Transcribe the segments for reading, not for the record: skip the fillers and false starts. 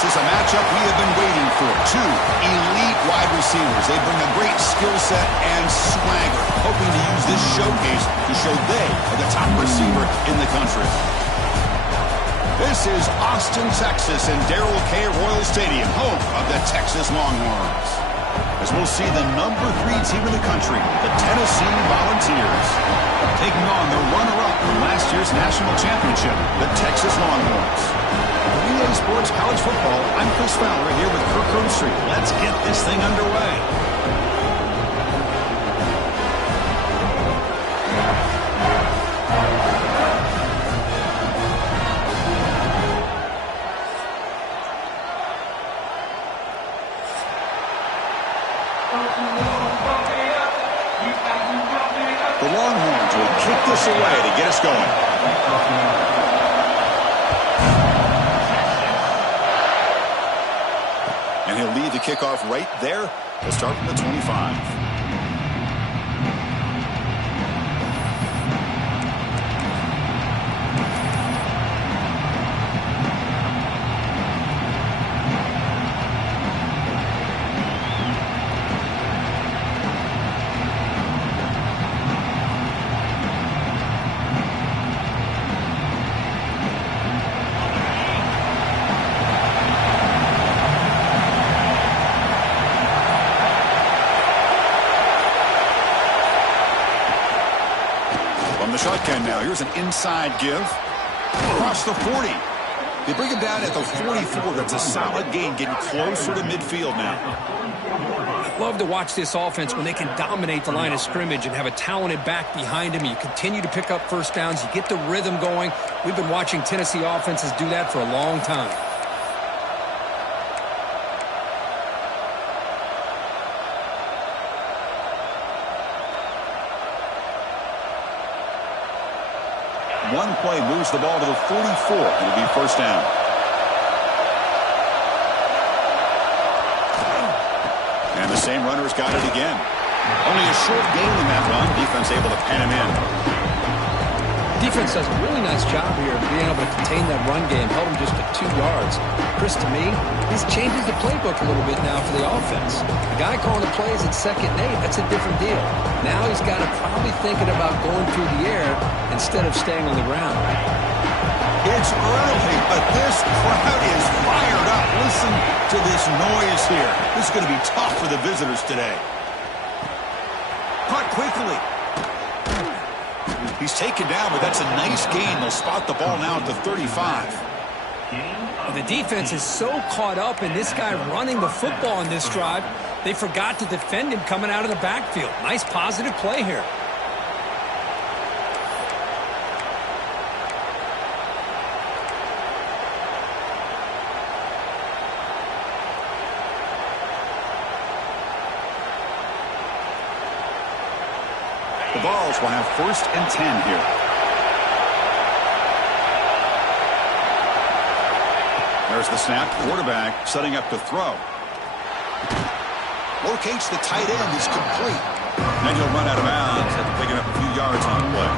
This is a matchup we have been waiting for. Two elite wide receivers. They bring a great skill set and swagger, hoping to use this showcase to show they are the top receiver in the country. This is Austin, Texas, and Darrell K. Royal Stadium, home of the Texas Longhorns. As we'll see the number 3 team in the country, the Tennessee Volunteers, taking on the runner-up from last year's national championship, the Texas Longhorns. For EA Sports College Football, I'm Chris Fowler here with Kirk Herbstreit. Let's get this thing underway. The Longhorns will kick this away to get us going. And he'll lead the kickoff right there. He'll start from the 25. Shotgun now. Here's an inside give. Across the 40. They bring him down at the 44. That's a solid gain, getting closer to midfield now. I love to watch this offense when they can dominate the line of scrimmage and have a talented back behind him. You continue to pick up first downs. You get the rhythm going. We've been watching Tennessee offenses do that for a long time. One play moves the ball to the 44. It'll be first down. And the same runner's got it again. Only a short gain in that run. Defense able to pen him in. Defense does a really nice job here of being able to contain that run game. Held him just to 2 yards. Chris, to me, this changes the playbook a little bit now for the offense. The guy calling the plays at 2nd and 8, that's a different deal. Now he's got to probably thinking about going through the air instead of staying on the ground. It's early, but this crowd is fired up. Listen to this noise here. This is going to be tough for the visitors today. Caught quickly. He's taken down, but that's a nice gain. They'll spot the ball now at the 35. The defense is so caught up in this guy running the football on this drive, they forgot to defend him coming out of the backfield. Nice positive play here. The Vols will have 1st and 10 here. There's the snap. Quarterback setting up to throw. Locates the tight end. Is complete. Then he'll run out of bounds after picking up a few yards on the play.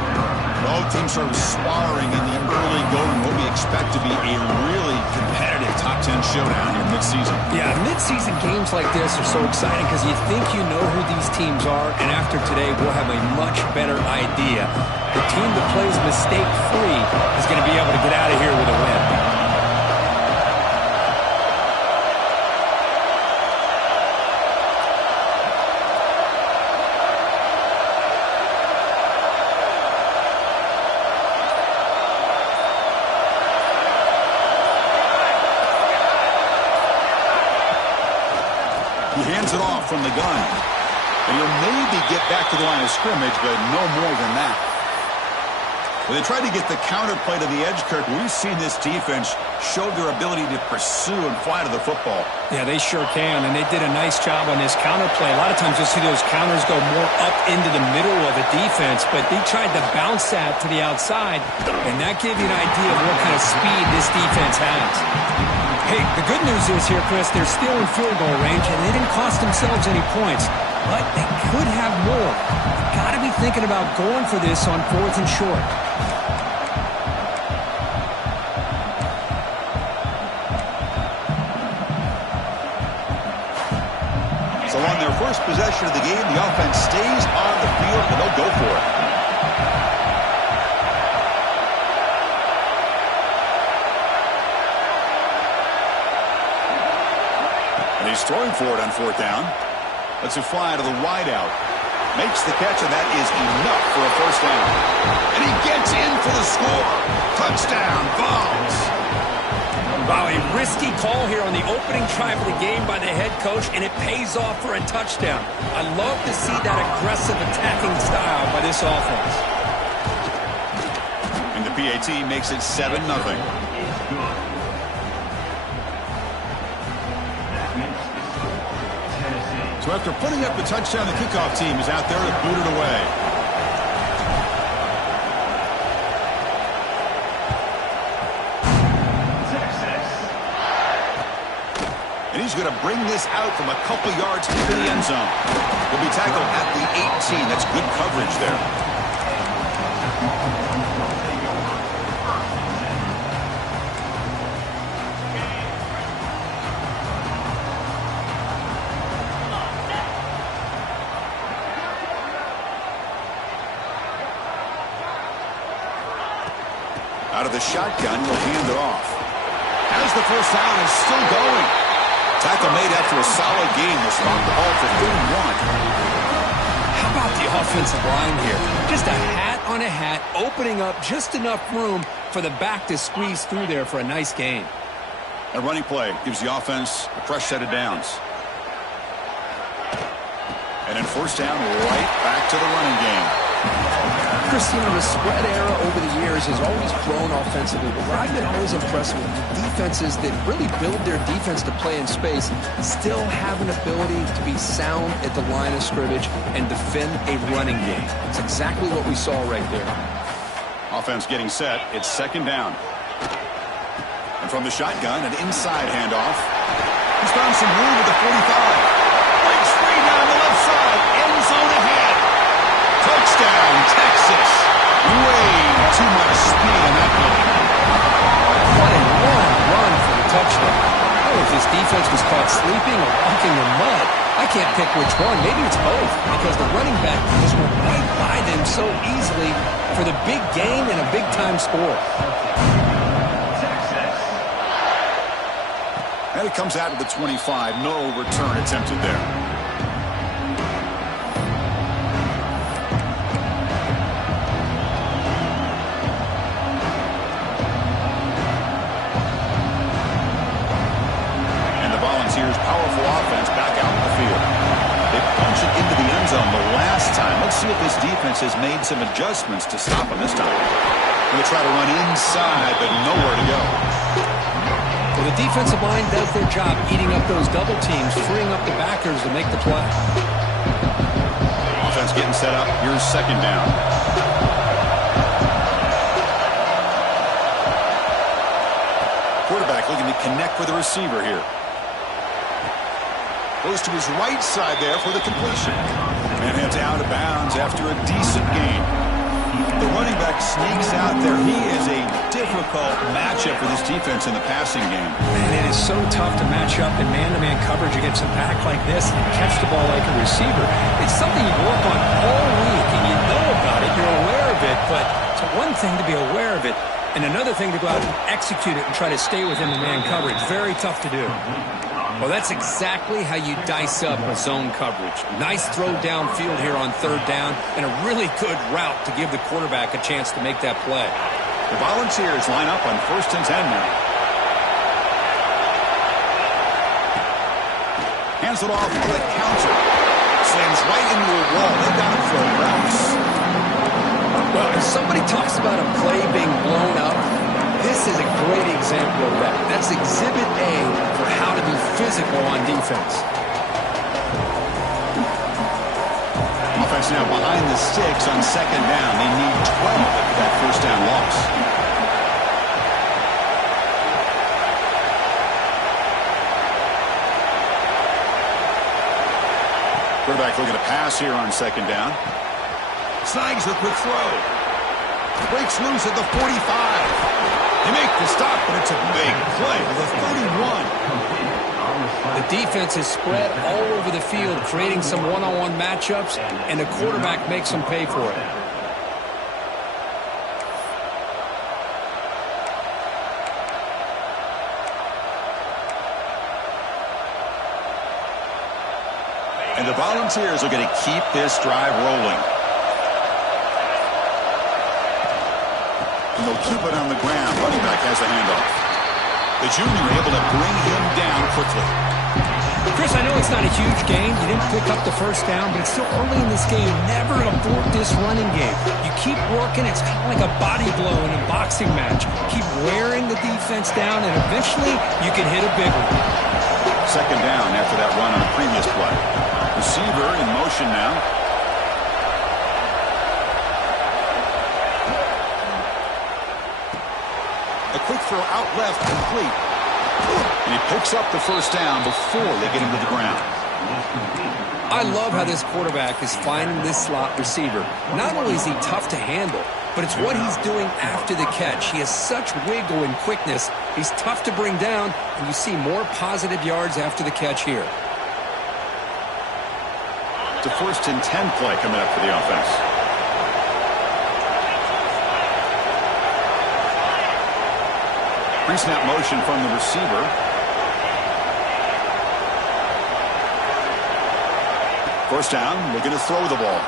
Both teams sort of sparring in the early going. What we expect to be a really competitive top 10 showdown here mid-season. Yeah, mid-season games like this are so exciting because you think you know who these teams are, and after today we'll have a much better idea. The team that plays mistake-free is going to be able to get out of here with a win. He hands it off from the gun. And he'll maybe get back to the line of scrimmage, but no more than that. When they tried to get the counter play to the edge, Kirk, we've seen this defense show their ability to pursue and fly to the football. Yeah, they sure can, and they did a nice job on this counter play. A lot of times you'll see those counters go more up into the middle of a defense, but they tried to bounce that to the outside, and that gave you an idea of what kind of speed this defense has. Hey, the good news is here, Chris, they're still in field goal range, and they didn't cost themselves any points, but they could have more. You've got to be thinking about going for this on 4th and short. first possession of the game, the offense stays on the field, and they'll go for it. And he's throwing for it on fourth down. Lets it fly to the wideout. Makes the catch, and that is enough for a first down. And he gets in for the score. Touchdown, Vols. Wow, a risky call here on the opening drive of the game by the head coach, and it pays off for a touchdown. I love to see that aggressive attacking style by this offense. And the PAT makes it 7-0. So after putting up the touchdown, the kickoff team is out there to boot it away. And he's going to bring this out from a couple yards into the end zone. He'll be tackled at the 18. That's good coverage there. Out of the shotgun, he'll hand it off. Has the first down and still going. Tackle made after a solid game. They'll spot the ball for 31. How about the offensive line here? Just a hat on a hat, opening up just enough room for the back to squeeze through there for a nice gain. A running play gives the offense a fresh set of downs. And then first down, right back to the running game. Christian, the spread era over the years has always grown offensively, but what I've been always impressed with the defenses that really build their defense to play in space still have an ability to be sound at the line of scrimmage and defend a running game. It's exactly what we saw right there. Offense getting set. It's second down. And from the shotgun, an inside handoff. He's found some room at the 45. Breaks free down the left side. End zone ahead. Touchdown, Texas. Way too much speed on that play. What a long run for the touchdown. I don't know if this defense was caught sleeping or walking in mud. I can't pick which one. Maybe it's both, because the running back just went right by them so easily for the big gain and a big-time score. And it comes out of the 25. No return attempted there. Powerful offense back out in the field. They punch it into the end zone the last time. Let's see if this defense has made some adjustments to stop them this time. They'll try to run inside, but nowhere to go. Well, the defensive line does their job eating up those double teams, freeing up the backers to make the play. Offense getting set up. Here's second down. Quarterback looking to connect with the receiver here. Goes to his right side there for the completion. And heads out of bounds after a decent gain. The running back sneaks out there. He is a difficult matchup for this defense in the passing game. Man, it is so tough to match up in man-to-man coverage against a back like this and catch the ball like a receiver. It's something you work on all week, and you know about it. You're aware of it, but it's one thing to be aware of it, and another thing to go out and execute it and try to stay within the man coverage. Very tough to do. Well, that's exactly how you dice up a zone coverage. Nice throw downfield here on third down, and a really good route to give the quarterback a chance to make that play. The Volunteers line up on 1st and 10 now. Hands it off on the counter. Slams right into a wall. They got it for a bounce. Well, if somebody talks about a play being blown up, this is a great example of that. That's exhibit A for how to be physical on defense. Offense now behind the sticks on second down. They need 12 after that first down loss. Quarterback looking to pass here on second down. Snags the quick throw. Breaks loose at the 45. They make the stop, but it's a big play to the 31. The The defense is spread all over the field, creating some one-on-one matchups, and the quarterback makes them pay for it. And the Volunteers are going to keep this drive rolling. And they'll keep it on the ground. Running back has the handoff. The junior able to bring him down quickly. Chris, I know it's not a huge game. You didn't pick up the first down, but it's still early in this game. Never abort this running game. You keep working. It's kind of like a body blow in a boxing match. Keep wearing the defense down, and eventually you can hit a big one. Second down after that run on the previous play. Receiver in motion now. A quick throw out left, complete. And he picks up the first down before they get him to the ground. I love how this quarterback is finding this slot receiver. Not only is he tough to handle, but it's what he's doing after the catch. He has such wiggle and quickness. He's tough to bring down, and you see more positive yards after the catch here. It's a 1st and 10 play coming up for the offense. Pre-snap motion from the receiver. First down, looking to throw the ball.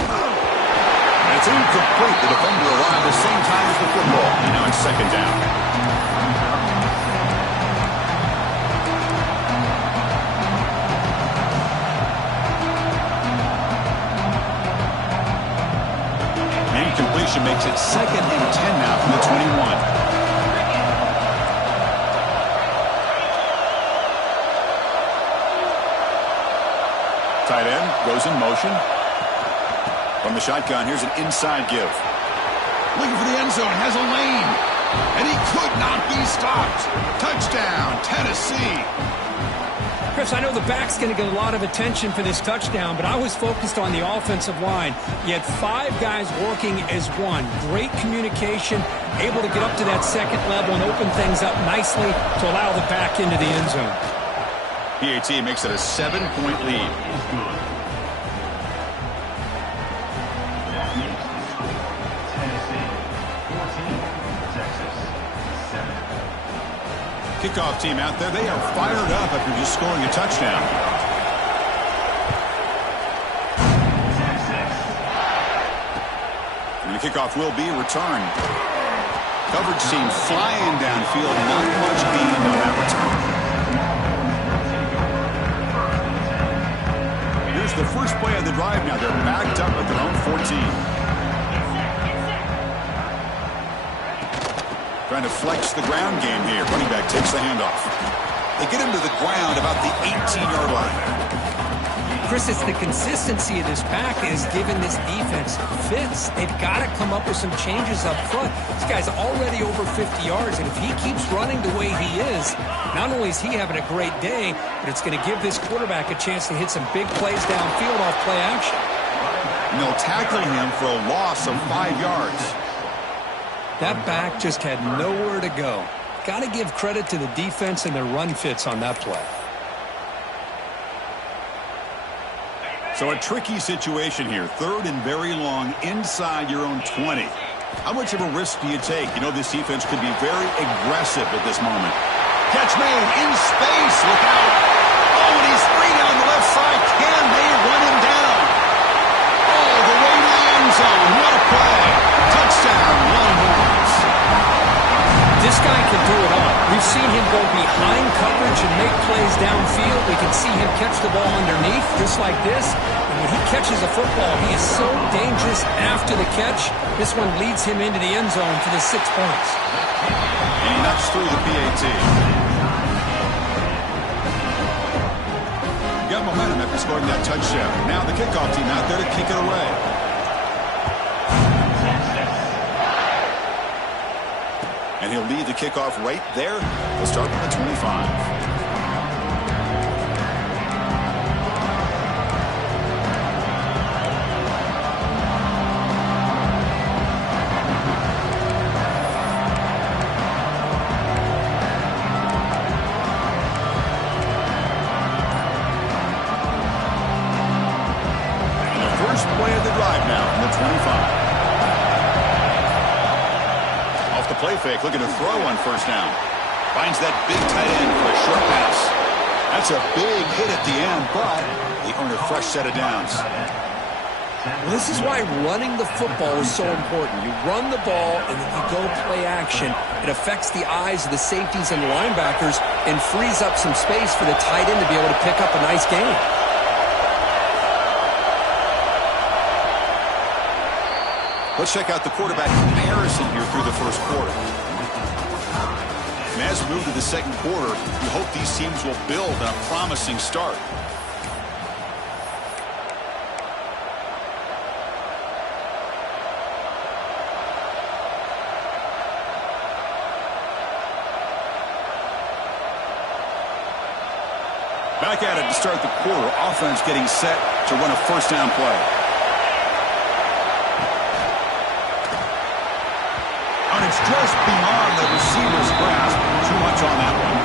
And it's incomplete. The defender arrived at the same time as the football. And now it's second down. Incompletion makes it 2nd and 10 now from the 21. Tight end goes in motion. From the shotgun, here's an inside give. Looking for the end zone, has a lane. And he could not be stopped. Touchdown, Tennessee. Chris, I know the back's going to get a lot of attention for this touchdown, but I was focused on the offensive line. You had 5 guys working as one. Great communication, able to get up to that second level and open things up nicely to allow the back into the end zone. PAT makes it a 7-point lead. Kickoff team out there, they are fired up after just scoring a touchdown. And the kickoff will be returned. Coverage team flying downfield, not much gain on that return. Here's the first play of the drive now. They're backed up at their own 14. Trying to flex the ground game here. Running back takes the handoff. They get him to the ground about the 18-yard line. Chris, it's the consistency of this pack is giving this defense fits. They've got to come up with some changes up front. This guy's already over 50 yards, and if he keeps running the way he is, not only is he having a great day, but it's going to give this quarterback a chance to hit some big plays downfield off play action. And they'll tackle him for a loss of 5 yards. That back just had nowhere to go. Got to give credit to the defense and their run fits on that play. So a tricky situation here. 3rd and very long inside your own 20. How much of a risk do you take? You know this defense could be very aggressive at this moment. Catch made in space. Look out. Oh, and he's free down the left side. Can they run him down? Oh, the way to the end zone. What a play. Touchdown, Longhorns. This guy can do it all. We've seen him go behind coverage and make plays downfield. We can see him catch the ball underneath just like this. And when he catches a football, he is so dangerous after the catch. This one leads him into the end zone for the 6 points. And he knocks through the PAT. You got momentum after scoring that touchdown. Now the kickoff team out there to kick it away. And he'll lead the kickoff right there. He'll start from the 25. play fake, looking to throw on first down. Finds that big tight end for a short pass. That's a big hit at the end, but they earn a fresh set of downs. Well, this is why running the football is so important. You run the ball and then you go play action. It affects the eyes of the safeties and the linebackers and frees up some space for the tight end to be able to pick up a nice gain. Let's check out the quarterback comparison here through the first quarter. And as we move to the second quarter, we hope these teams will build on a promising start. Back at it to start the quarter. Offense getting set to run a first down play. And it's just beyond the receiver's grasp. Too much on that one.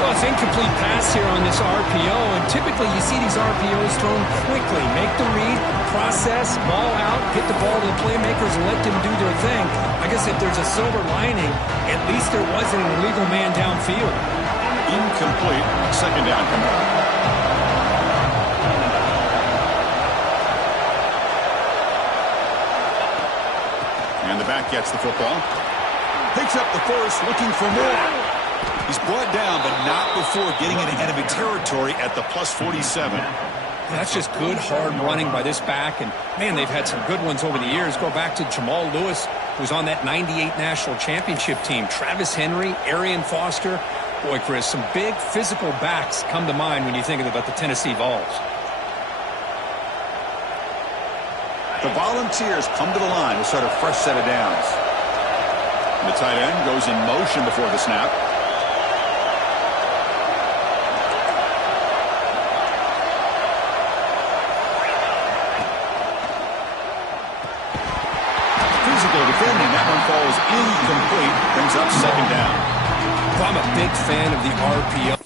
Well, it's incomplete pass here on this RPO, and typically you see these RPOs thrown quickly. Make the read, process, ball out, get the ball to the playmakers and let them do their thing. I guess if there's a silver lining, at least there wasn't an illegal man downfield. Incomplete. Second down coming up. And the back gets the football. Picks up the first, looking for more. He's brought down, but not before getting into enemy territory at the plus 47. That's just good, hard running by this back. And, man, they've had some good ones over the years. Go back to Jamal Lewis, who's on that 98 national championship team. Travis Henry, Arian Foster. Boy, Chris, some big physical backs come to mind when you think about the Tennessee Vols. The Volunteers come to the line to start a fresh set of downs. The tight end goes in motion before the snap. Physical defending. That one falls incomplete. Brings up second down. I'm a big fan of the RPO.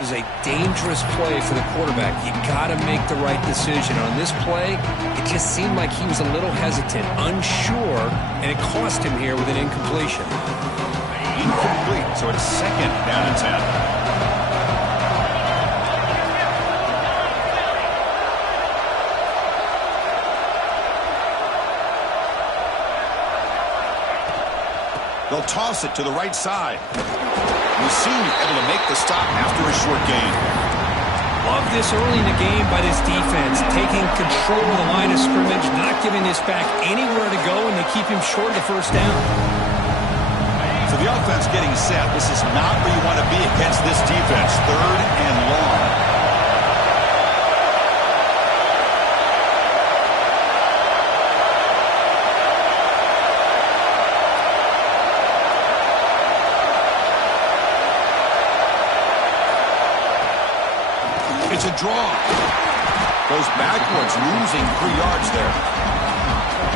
Is a dangerous play for the quarterback. You got to make the right decision. On this play, it just seemed like he was a little hesitant, unsure, and it cost him here with an incompletion. Incomplete, so it's second down and 10. They'll toss it to the right side. Mussini able to make the stop after a short gain. Love this early in the game by this defense, taking control of the line of scrimmage, not giving this back anywhere to go, and they keep him short of the first down. So the offense getting set. This is not where you want to be against this defense. Third and long. It's a draw. Goes backwards, losing 3 yards there.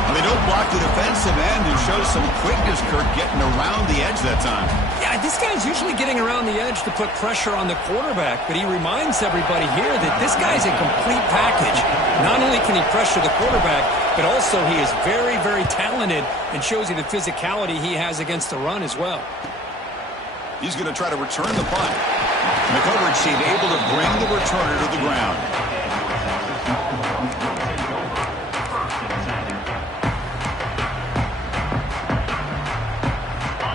And they don't block the defensive end, who shows some quickness, Kirk, getting around the edge that time. Yeah, this guy's usually getting around the edge to put pressure on the quarterback, but he reminds everybody here that this guy's a complete package. Not only can he pressure the quarterback, but also he is very, very talented and shows you the physicality he has against the run as well. He's going to try to return the punt. And the coverage team able to bring the returner to the ground.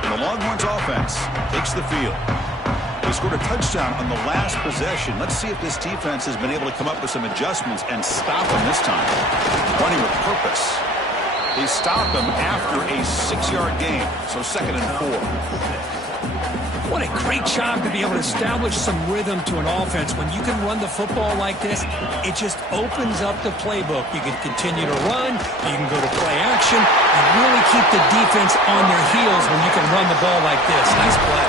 And the Longhorns offense takes the field. They scored a touchdown on the last possession. Let's see if this defense has been able to come up with some adjustments and stop them this time. Running with purpose. They stop him after a 6-yard gain. So 2nd and 4. What a great job to be able to establish some rhythm to an offense. When you can run the football like this, it just opens up the playbook. You can continue to run. You can go to play action. You really keep the defense on their heels when you can run the ball like this. Nice play.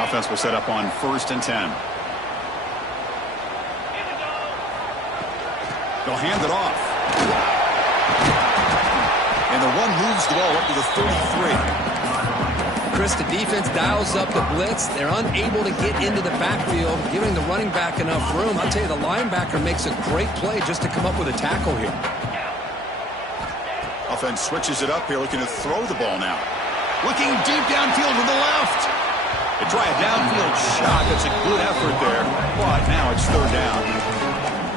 Offense will set up on 1st and 10. They'll hand it off. And the run moves the ball up to the 33. Chris, the defense dials up the blitz. They're unable to get into the backfield, giving the running back enough room. I'll tell you, the linebacker makes a great play just to come up with a tackle here. Offense switches it up here, looking to throw the ball now. Looking deep downfield to the left. They try a downfield shot. That's a good effort there, but now it's 3rd down.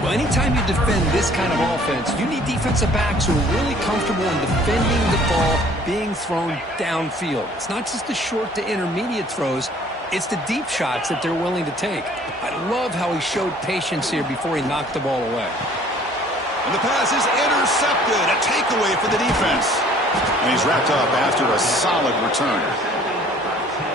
Well, anytime you defend this kind of offense, you need defensive backs who are really comfortable in defending the ball being thrown downfield. It's not just the short to intermediate throws, it's the deep shots that they're willing to take. I love how he showed patience here before he knocked the ball away. And the pass is intercepted. A takeaway for the defense. And he's wrapped up after a solid return.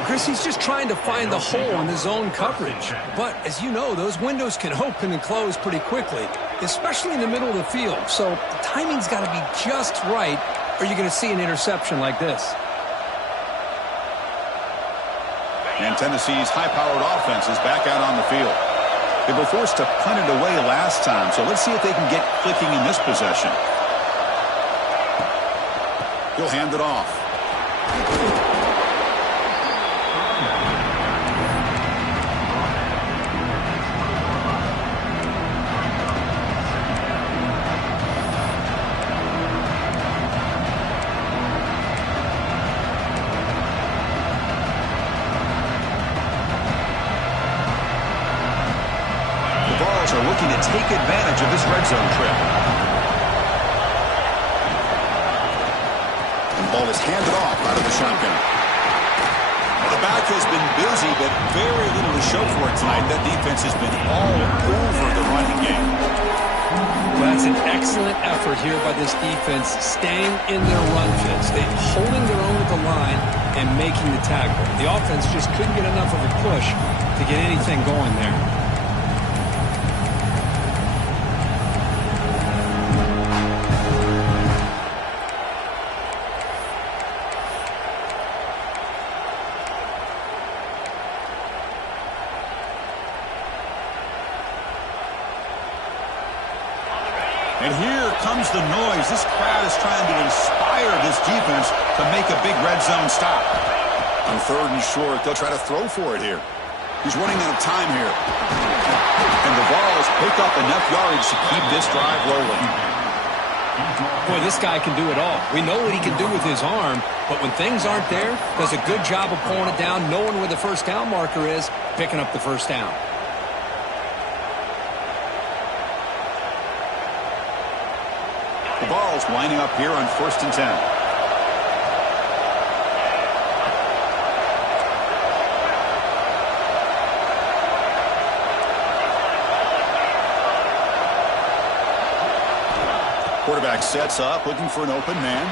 Chris, he's just trying to find the hole in his own coverage. But, as you know, those windows can open and close pretty quickly, especially in the middle of the field. So the timing's got to be just right, or you're going to see an interception like this. And Tennessee's high-powered offense is back out on the field. They were forced to punt it away last time, so let's see if they can get clicking in this possession. He'll hand it off. Are looking to take advantage of this red zone trip. And the ball is handed off out of the shotgun. Well, the back has been busy, but very little to show for it tonight. That defense has been all over the running game. Well, that's an excellent effort here by this defense, staying in their run fits. They're holding their own at the line and making the tackle. The offense just couldn't get enough of a push to get anything going there. And here comes the noise. This crowd is trying to inspire this defense to make a big red zone stop. On 3rd and short, they'll try to throw for it here. He's running out of time here. And the Vols pick up enough yardage to keep this drive rolling. Boy, this guy can do it all. We know what he can do with his arm, but when things aren't there, does a good job of pulling it down, knowing where the first down marker is, picking up the first down. The Vols lining up here on 1st and 10. Quarterback sets up, looking for an open man.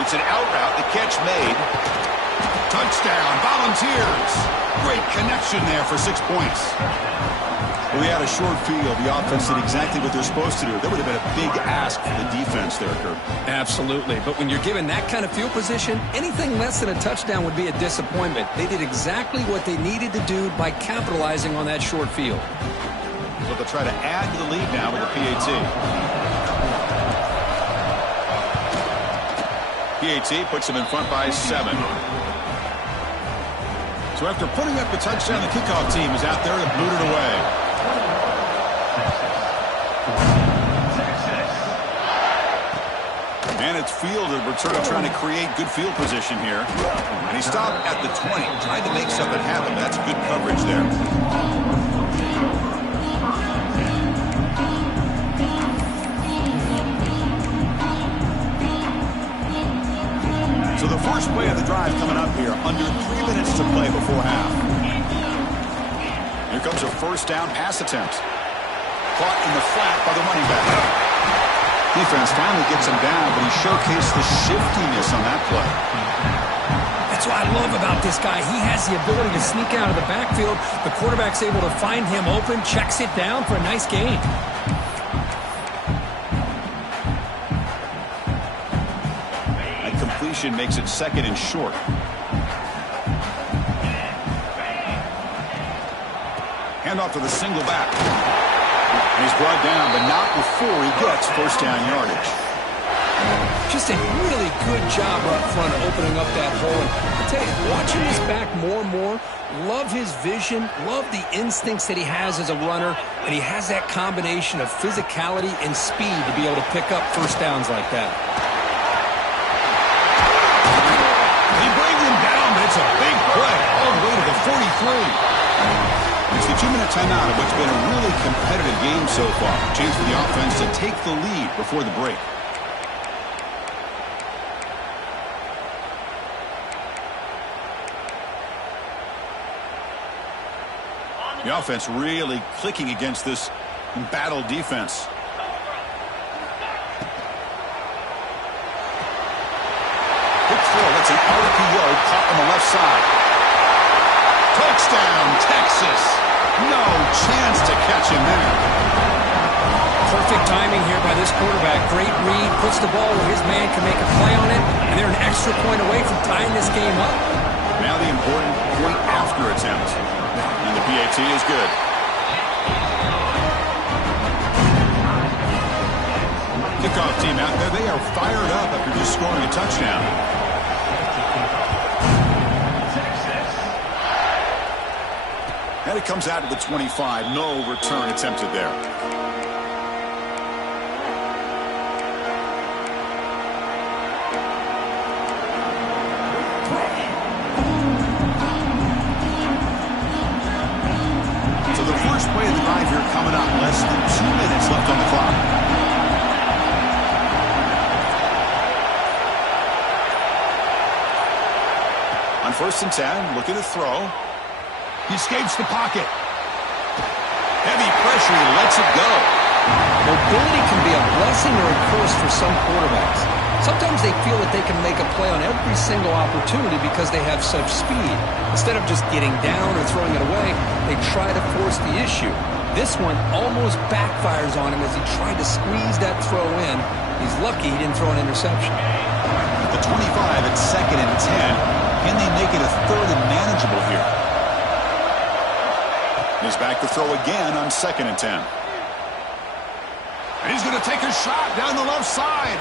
It's an out route, the catch made. Touchdown, Volunteers. Great connection there for 6 points. We had a short field. The offense did exactly what they're supposed to do. That would have been a big ask for the defense there, Kurt. Absolutely. But when you're given that kind of field position, anything less than a touchdown would be a disappointment. They did exactly what they needed to do by capitalizing on that short field. So they'll try to add to the lead now with the PAT. PAT puts them in front by 7. So after putting up the touchdown, the kickoff team is out there to boot it away. And it's fielded, return trying to create good field position here. And he stopped at the 20, trying to make something happen. That's good coverage there. So the first play of the drive coming up here, under 3 minutes to play before half. Here comes a first down pass attempt. Caught in the flat by the running back. Defense finally gets him down, but he showcased the shiftiness on that play. That's what I love about this guy. He has the ability to sneak out of the backfield. The quarterback's able to find him open, checks it down for a nice gain. That completion makes it 2nd and short. handoff to the single back. And he's brought down, but not before he gets first down yardage. Just a really good job up front opening up that hole. And I'll tell you, watching this back more and more, love his vision, love the instincts that he has as a runner, and he has that combination of physicality and speed to be able to pick up first downs like that. He brings him down, but it's a big play all the way to the 43. It's the 2-minute timeout of what's been a really competitive game so far. Chance for the offense to take the lead before the break. The offense really clicking against this embattled defense. Good throw. That's an RPO caught on the left side. Touchdown, Texas. No chance to catch him there. Perfect timing here by this quarterback. Great read. Puts the ball where his man can make a play on it. And they're an extra point away from tying this game up. Now the important point after attempt. And the PAT is good. Kickoff team out there. They are fired up after just scoring a touchdown. And it comes out to the 25. No return attempted there. So the first play of the drive here coming up. Less than 2 minutes left on the clock. On 1st and 10, looking to throw. He escapes the pocket. Heavy pressure, he lets it go. Mobility can be a blessing or a curse for some quarterbacks. Sometimes they feel that they can make a play on every single opportunity because they have such speed. Instead of just getting down or throwing it away, they try to force the issue. This one almost backfires on him as he tried to squeeze that throw in. He's lucky he didn't throw an interception. At the 25, it's 2nd and 10. Can they make it a 3rd and manageable here? He's back to throw again on 2nd and 10. And he's going to take a shot down the left side.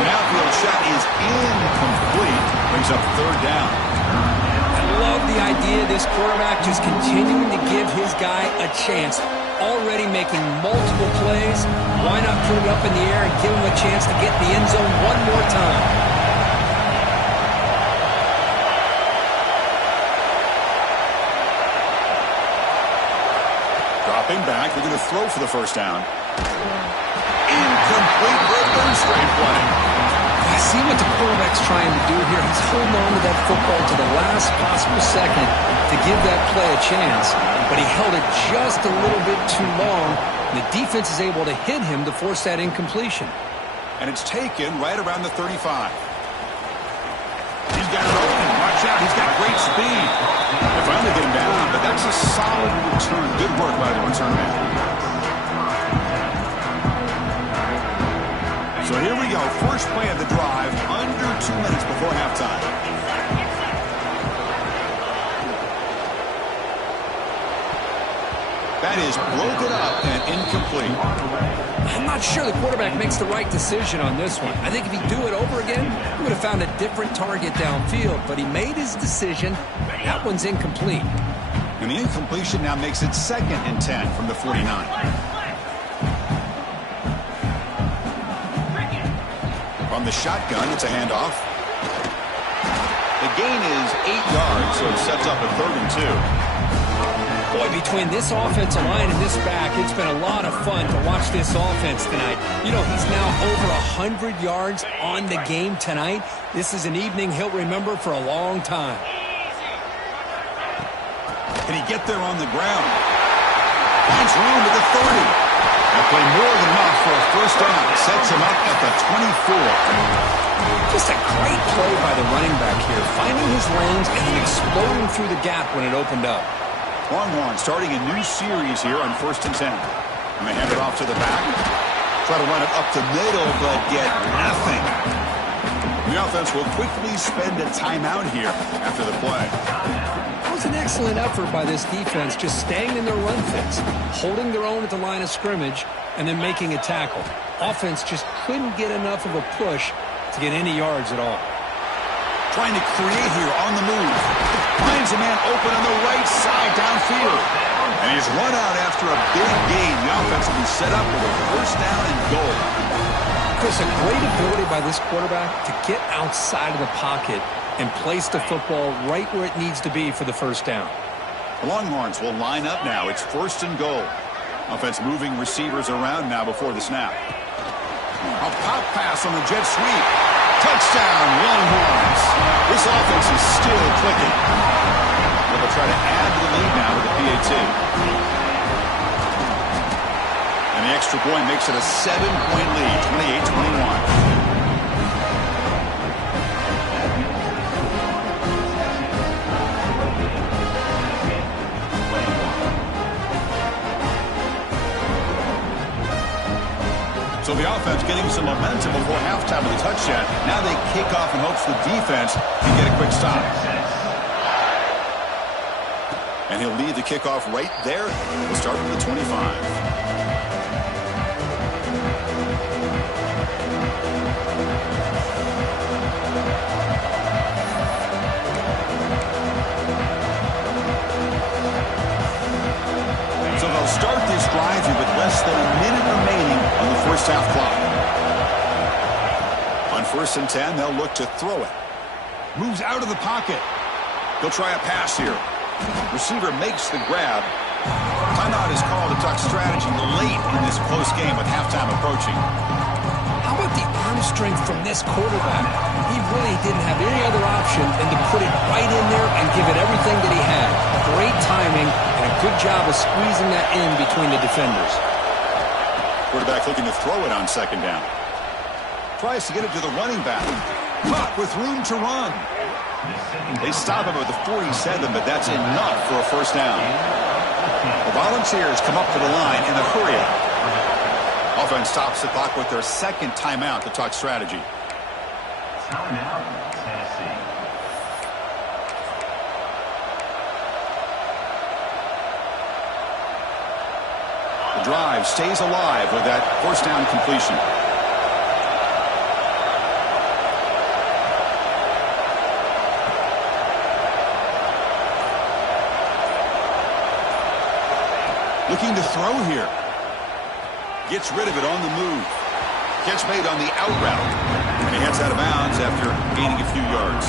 The outfield shot is incomplete. Brings up 3rd down. I love the idea of this quarterback just continuing to give his guy a chance. Already making multiple plays. Why not put it up in the air and give him a chance to get in the end zone one more time? Back, they're going to throw for the first down. Incomplete for a 3rd straight play. I see what the quarterback's trying to do here. He's holding on to that football to the last possible second to give that play a chance, but he held it just a little bit too long. The defense is able to hit him to force that incompletion. And it's taken right around the 35. He's got it open. Watch out. He's got great speed. They finally get him down, but that's a solid return. Good work by the return man. So here we go. First play of the drive, under 2 minutes before halftime. That is broken up and incomplete. I'm not sure the quarterback makes the right decision on this one. I think if he'd do it over again, he would have found a different target downfield, but he made his decision. That one's incomplete. And the incompletion now makes it 2nd and 10 from the 49. From the shotgun, it's a handoff. The gain is 8 yards, so it sets up a 3rd and 2. Boy, between this offensive line and this back, it's been a lot of fun to watch this offense tonight. You know, he's now over 100 yards on the game tonight. This is an evening he'll remember for a long time. Can he get there on the ground? Finds room at the 30. That play more than enough for a first down. Sets him up at the 24. Just a great play by the running back here, finding his lanes and then exploding through the gap when it opened up. Longhorn starting a new series here on 1st and 10. And they hand it off to the back. Try to run it up the middle, but get nothing. The offense will quickly spend a timeout here after the play. I was was an excellent effort by this defense, just staying in their run fits, holding their own at the line of scrimmage, and then making a tackle. Offense just couldn't get enough of a push to get any yards at all. Trying to create here on the move. Finds a man open on the right side downfield. And he's run out after a big gain. The offense will be set up with a first down and goal. Chris, a great ability by this quarterback to get outside of the pocket and place the football right where it needs to be for the first down. The Longhorns will line up now. It's first and goal. Offense moving receivers around now before the snap. A pop pass on the jet sweep. Touchdown, Longhorns. This offense is still clicking. They'll try to add to the lead now with the PAT. And the extra point makes it a 7-point lead, 28-21. So the offense getting some momentum before halftime with a touchdown. Now they kick off in hopes the defense can get a quick stop. And he'll lead the kickoff right there. We'll start with the 25. So they'll start this drive here with less than a minute remaining on the first half clock. On 1st and 10, they'll look to throw it. Moves out of the pocket. He'll try a pass here. Receiver makes the grab. Timeout is called to talk strategy late in this close game with halftime approaching. How about the arm strength from this quarterback? He really didn't have any other option than to put it right in there and give it everything that he had. Great timing and a good job of squeezing that in between the defenders. Quarterback looking to throw it on 2nd down. Tries to get it to the running back. Caught with room to run. They stop him at the 47, but that's enough for a first down. The Volunteers come up to the line in a hurry up. Offense stops the clock with their 2nd timeout to talk strategy. Timeout, Tennessee. The drive stays alive with that first down completion. Looking to throw here. Gets rid of it on the move. Catch made on the out route. And he heads out of bounds after gaining a few yards.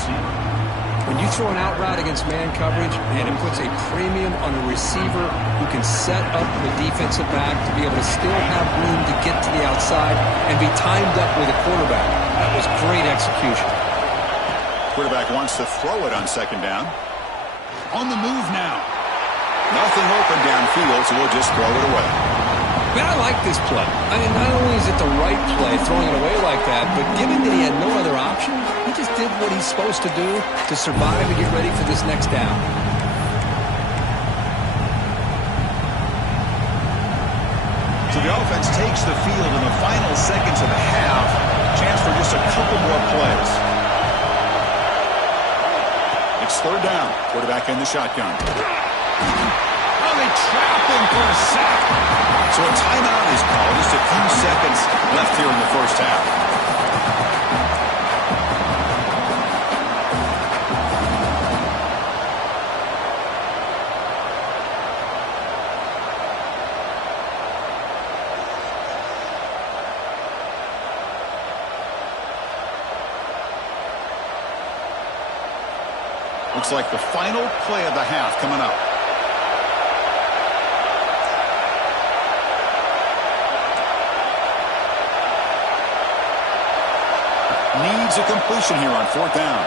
When you throw an out route against man coverage, and it puts a premium on a receiver who can set up the defensive back to be able to still have room to get to the outside and be timed up with a quarterback. That was great execution. Quarterback wants to throw it on 2nd down. On the move now. Nothing open downfield, so we'll just throw it away. Man, I like this play. I mean, not only is it the right play, throwing it away like that, but given that he had no other option, he just did what he's supposed to do to survive and get ready for this next down. So the offense takes the field in the final seconds of the half. Chance for just a couple more plays. It's 3rd down. Quarterback in the shotgun. Oh, they trap him for a sack. So a timeout is called. Just a few seconds left here in the first half. Looks like the final play of the half coming up. Needs a completion here on 4th down.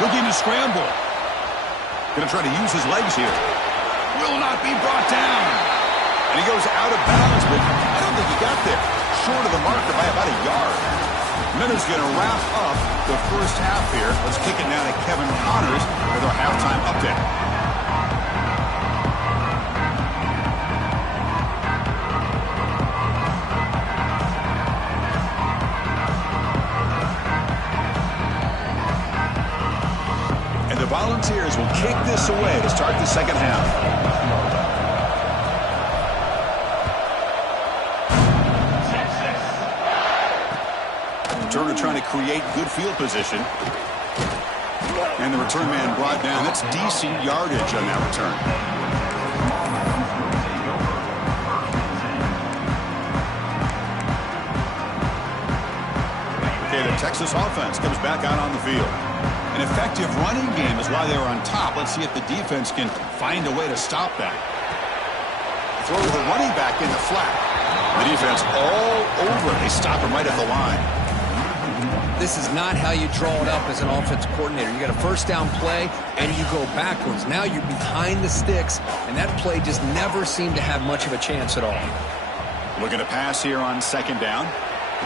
Looking to scramble. Going to try to use his legs here. Will not be brought down. And he goes out of bounds, but I don't think he got there. Short of the marker by about a yard. Minutes going to wrap up the first half here. Let's kick it now to Kevin Connors with our halftime update. The Volunteers will kick this away to start the second half. Turner trying to create good field position. And the return man brought down. That's decent yardage on that return. Okay, the Texas offense comes back out on the field. An effective running game is why they were on top. Let's see if the defense can find a way to stop that. Throw the running back in the flat. The defense all over. They stop him right at the line. This is not how you draw it up as an offensive coordinator. You got a first down play, and you go backwards. Now you're behind the sticks, and that play just never seemed to have much of a chance at all. Looking to pass here on second down.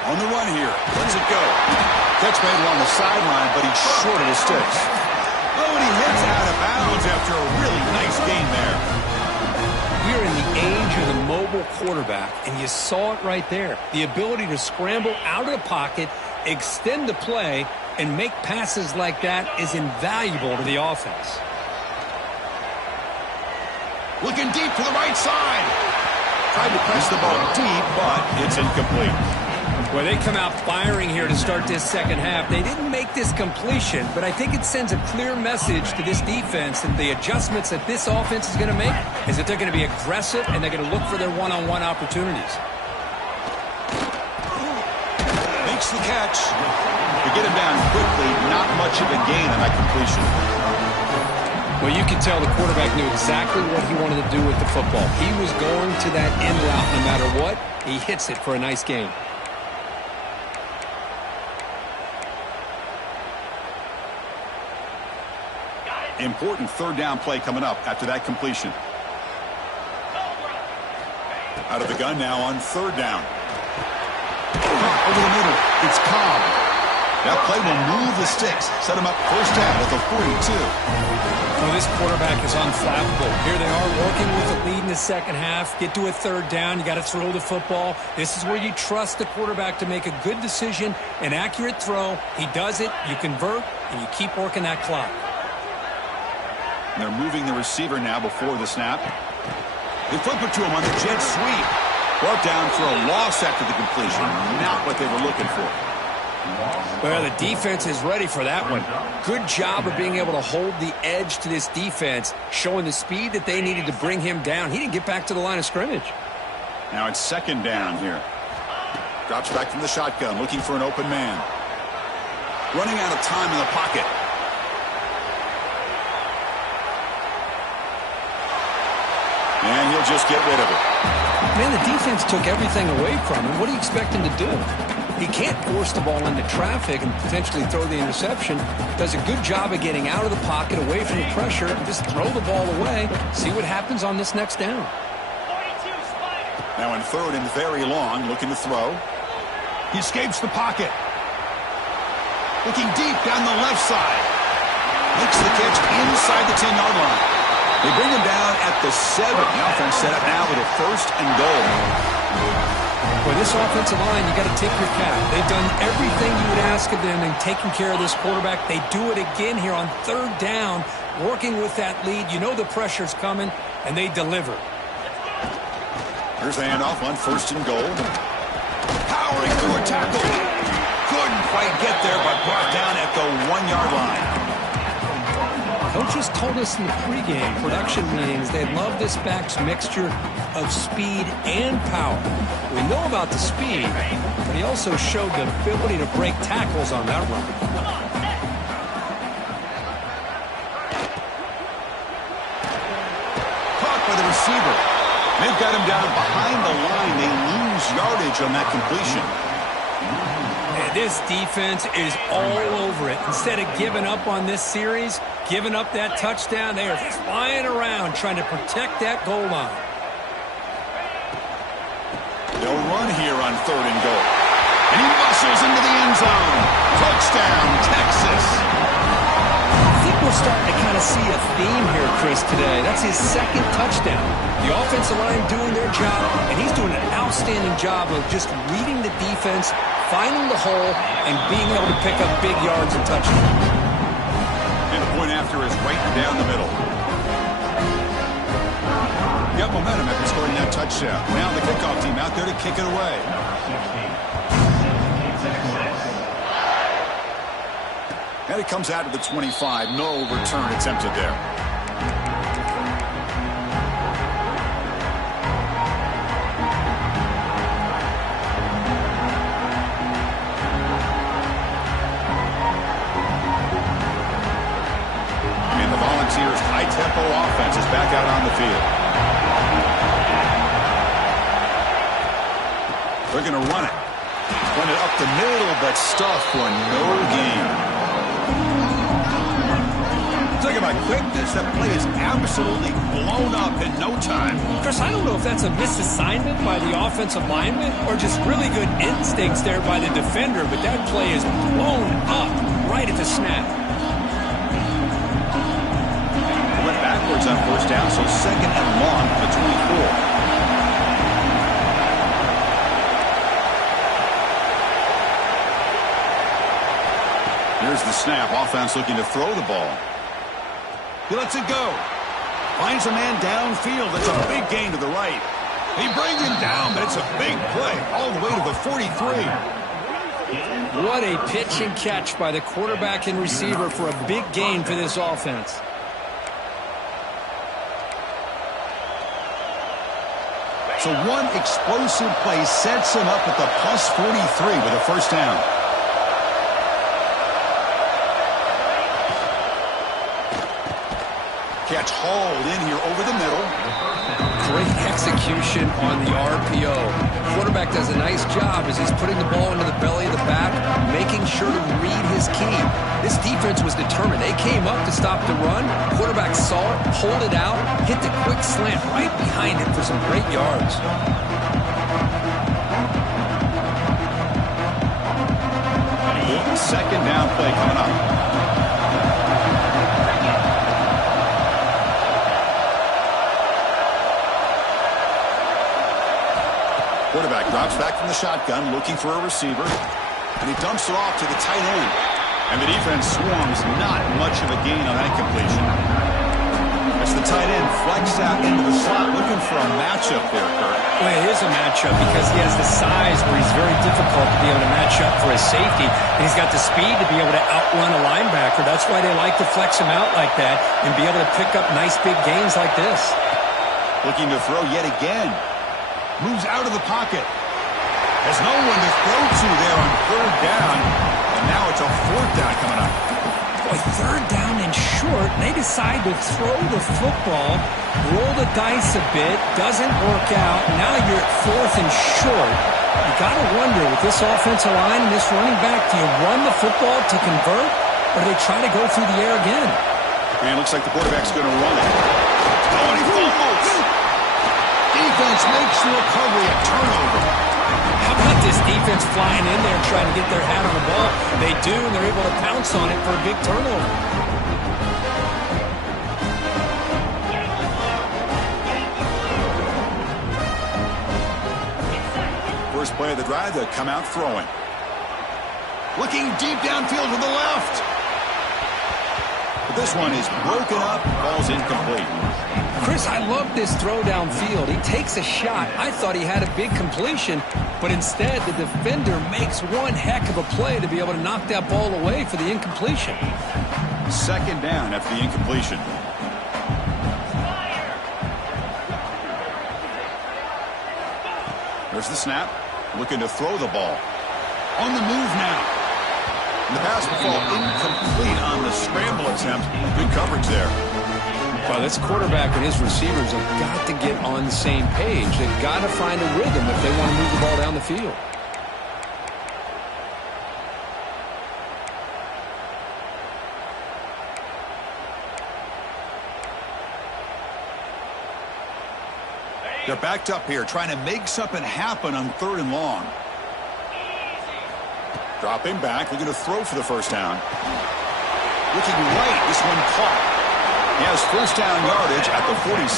On the run here. Lets it go. Catch made along the sideline, but he's short of the sticks. Oh, and he hits out of bounds after a really nice gain there. We're in the age of the mobile quarterback, and you saw it right there. The ability to scramble out of the pocket, extend the play, and make passes like that is invaluable to the offense. Looking deep to the right side. Tried to press the ball deep, but it's incomplete. Well, they come out firing here to start this second half. They didn't make this completion, but I think it sends a clear message to this defense that the adjustments that this offense is going to make is that they're going to be aggressive and they're going to look for their one-on-one opportunities. Makes the catch. To get him down quickly, not much of a gain on that completion. Well, you can tell the quarterback knew exactly what he wanted to do with the football. He was going to that end route no matter what. He hits it for a nice gain. Important third down play coming up after that completion. Out of the gun now on third down. Over the middle. It's Cobb. That play will move the sticks. Set him up first down at the 42. Well, this quarterback is unflappable. Here they are working with the lead in the second half. Get to a third down. You got to throw the football. This is where you trust the quarterback to make a good decision, an accurate throw. He does it. You convert, and you keep working that clock. And they're moving the receiver now before the snap. They flip it to him on the jet sweep. Brought down for a loss after the completion. Not what they were looking for. Well, the defense is ready for that one. Good job of being able to hold the edge to this defense, showing the speed that they needed to bring him down. He didn't get back to the line of scrimmage. Now it's second down here. Drops back from the shotgun, looking for an open man. Running out of time in the pocket. And he'll just get rid of it. Man, the defense took everything away from him. What do you expect him to do? He can't force the ball into traffic and potentially throw the interception. Does a good job of getting out of the pocket, away from the pressure, and just throw the ball away. See what happens on this next down. Now in third and very long, looking to throw. He escapes the pocket. Looking deep down the left side. Makes the catch inside the 10-yard line. They bring him down at the 7. The offense set up now with a first and goal. For this offensive line, you got to tip your cap. They've done everything you would ask of them in taking care of this quarterback. They do it again here on third down, working with that lead. You know the pressure's coming, and they deliver. Here's the handoff on first and goal. Powering through a tackle. Couldn't quite get there, but brought down at the 1-yard line. Coaches told us in the pregame production meetings they love this back's mixture of speed and power. We know about the speed, but he also showed the ability to break tackles on that run. Caught by the receiver. They've got him down behind the line. They lose yardage on that completion. And this defense is all over it. Instead of giving up on this series, giving up that touchdown, they are flying around trying to protect that goal line. They'll run here on third and goal. And he muscles into the end zone. Touchdown, Texas. I think we're starting to kind of see a theme here, Chris, today. That's his second touchdown. The offensive line doing their job, and he's doing an outstanding job of just reading the defense, finding the hole, and being able to pick up big yards and touchdowns. And the point going after is right down the middle. Got momentum after scoring that touchdown. Now the kickoff team out there to kick it away. And it comes out to the 25. No return attempted there. And the Volunteers' high-tempo offense is back out on the field. They're going to run it. Run it up the middle, but stuffed for no gain. Talk about quickness. That play is absolutely blown up in no time. Chris, I don't know if that's a misassignment by the offensive lineman or just really good instincts there by the defender, but that play is blown up right at the snap. Went backwards on first down, so second and long at the 24. Here's the snap. Offense looking to throw the ball. He lets it go. Finds a man downfield. It's a big gain to the right. He brings him down, but it's a big play all the way to the 43. What a pitch and catch by the quarterback and receiver for a big gain for this offense. So one explosive play sets him up at the plus 43 with a first down. Catch hauled in here over the middle. Great execution on the RPO. Quarterback does a nice job as he's putting the ball into the belly of the back, making sure to read his key. This defense was determined. They came up to stop the run. Quarterback saw it, pulled it out, hit the quick slant right behind him for some great yards. Second down play coming up. Quarterback drops back from the shotgun, looking for a receiver. And he dumps it off to the tight end. And the defense swarms. Not much of a gain on that completion. As the tight end flex out into the slot, looking for a matchup there, Kurt. Well, it is a matchup because he has the size where he's very difficult to be able to match up for his safety. And he's got the speed to be able to outrun a linebacker. That's why they like to flex him out like that and be able to pick up nice big gains like this. Looking to throw yet again. Moves out of the pocket. Has no one to throw to there on third down. And now it's a fourth down coming up. Boy, third down and short. They decide to throw the football, roll the dice a bit, doesn't work out. Now you're at fourth and short. You got to wonder with this offensive line and this running back, do you run the football to convert or do they try to go through the air again? And it looks like the quarterback's going to run it. Oh, and he fumbles. Defense makes the recovery a turnover. How about this defense flying in there trying to get their hat on the ball? They do, and they're able to pounce on it for a big turnover. First play of the drive, they'll come out throwing. Looking deep downfield to the left. But this one is broken up, ball's incomplete. Chris, I love this throw downfield. He takes a shot. I thought he had a big completion, but instead the defender makes one heck of a play to be able to knock that ball away for the incompletion. Second down after the incompletion. There's the snap. Looking to throw the ball. On the move now. And the pass will fall incomplete on the scramble attempt. Good coverage there. Well, this quarterback and his receivers have got to get on the same page. They've got to find a rhythm if they want to move the ball down the field. They're backed up here, trying to make something happen on third and long. Dropping back, looking to throw for the first down. Looking right, this one caught. He has first down yardage at the 46.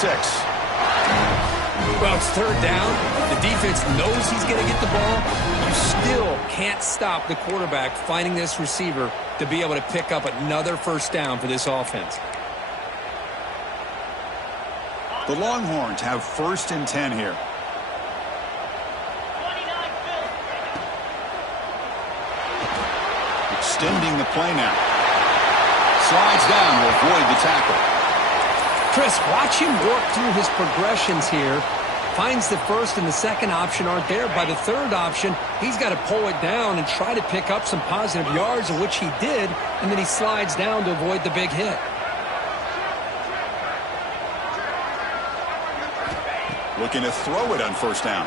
Well, it's third down. The defense knows he's going to get the ball. You still can't stop the quarterback finding this receiver to be able to pick up another first down for this offense. The Longhorns have 1st and 10 here. Extending the play now. Slides down to avoid the tackle. Chris, watch him work through his progressions here. Finds the first and the second option aren't there. By the third option, he's got to pull it down and try to pick up some positive yards, of which he did, and then he slides down to avoid the big hit. Looking to throw it on 1st down.